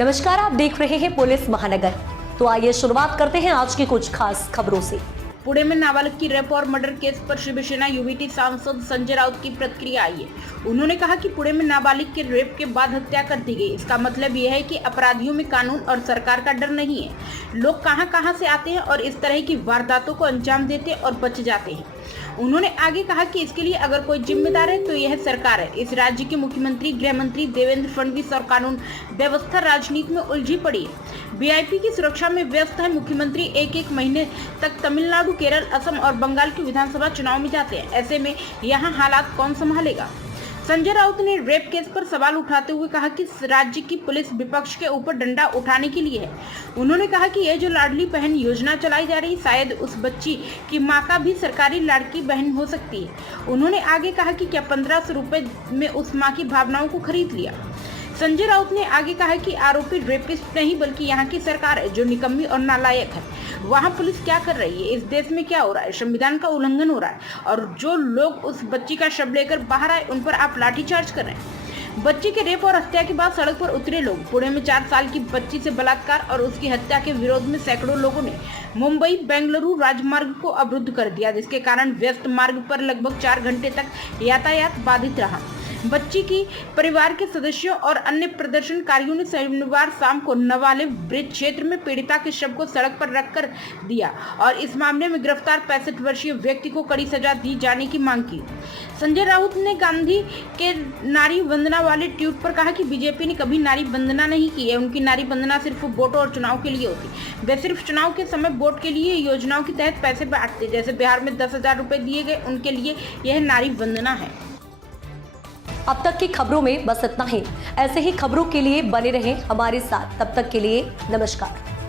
नमस्कार, आप देख रहे हैं पुलिस महानगर। तो आइए शुरुआत करते हैं आज की कुछ खास खबरों से। पुणे में नाबालिग की रेप और मर्डर केस पर शिवसेना यूवीटी सांसद संजय राउत की प्रतिक्रिया आई है। उन्होंने कहा कि पुणे में नाबालिग के रेप के बाद हत्या कर दी गई। इसका मतलब यह है कि अपराधियों में कानून और सरकार का डर नहीं है। लोग कहां से आते हैं और इस तरह की वारदातों को अंजाम देते और बच जाते हैं। उन्होंने आगे कहा कि इसके लिए अगर कोई जिम्मेदार है तो यह सरकार है। इस राज्य के मुख्यमंत्री गृह मंत्री देवेंद्र फडणवीस और कानून व्यवस्था राजनीति में उलझी पड़ी है। वीआईपी की सुरक्षा में व्यस्त है। मुख्यमंत्री एक महीने तक तमिलनाडु, केरल, असम और बंगाल के विधानसभा चुनाव में जाते हैं। ऐसे में यहाँ हालात कौन संभालेगा। संजय राउत ने रेप केस पर सवाल उठाते हुए कहा कि राज्य की पुलिस विपक्ष के ऊपर डंडा उठाने के लिए है। उन्होंने कहा कि यह जो लाडली बहन योजना चलाई जा रही, शायद उस बच्ची की मां का भी सरकारी लाड़की बहन हो सकती है। उन्होंने आगे कहा कि क्या 1500 रुपए में उस मां की भावनाओं को खरीद लिया। संजय राउत ने आगे कहा कि आरोपी रेपिस्ट नहीं बल्कि यहाँ की सरकार है जो निकम्मी और नालायक है। वहाँ पुलिस क्या कर रही है, इस देश में क्या हो रहा है, संविधान का उल्लंघन हो रहा है और जो लोग उस बच्ची का शव लेकर बाहर आए उन पर आप लाठीचार्ज कर रहे हैं। बच्ची के रेप और हत्या के बाद सड़क पर उतरे लोग। पुणे में 4 साल की बच्ची से बलात्कार और उसकी हत्या के विरोध में सैकड़ों लोगों ने मुंबई बेंगलुरु राजमार्ग को अवरुद्ध कर दिया, जिसके कारण व्यस्त मार्ग पर लगभग 4 घंटे तक यातायात बाधित रहा। बच्ची की परिवार के सदस्यों और अन्य प्रदर्शनकारियों ने शनिवार शाम को नवाले ब्रिज क्षेत्र में पीड़िता के शव को सड़क पर रखकर दिया और इस मामले में गिरफ्तार 65 वर्षीय व्यक्ति को कड़ी सजा दी जाने की मांग की। संजय राउत ने गांधी के नारी वंदना वाले ट्वीट पर कहा कि बीजेपी ने कभी नारी वंदना नहीं की है। उनकी नारी वंदना सिर्फ वोट और चुनाव के लिए होती। वे सिर्फ चुनाव के समय वोट के लिए योजनाओं के तहत पैसे बांटते। जैसे बिहार में 10,000 रुपए दिए गए, उनके लिए यह नारी वंदना है। अब तक की खबरों में बस इतना ही। ऐसे ही खबरों के लिए बने रहें हमारे साथ। तब तक के लिए नमस्कार।